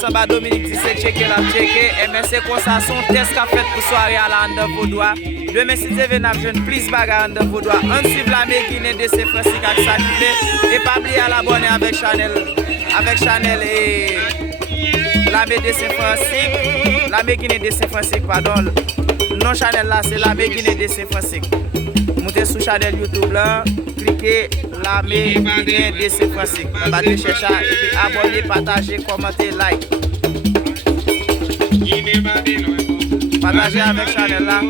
Samba Dominique 17 checké la checké et mais c'est comme ça son test qu'a fait pour soirée à la Ande Vaudois. Demain si vous venez jeune plus bagarre Ande Vaudois. On suit la Guinée de ces Francis avec ça et pas oublier à l'abonner avec Chanel et la de Saint-Francis, la Guinée de Saint-Francis pardon. Non Chanel là c'est la Guinée de Saint-Francis. Montez sur Chanel YouTube là, cliquez la Guinée de Saint-Francis. On va te chercher et puis abonner, partager, commenter, like. Partagez avec Chanel là.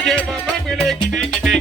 Aje mama mwele gine gine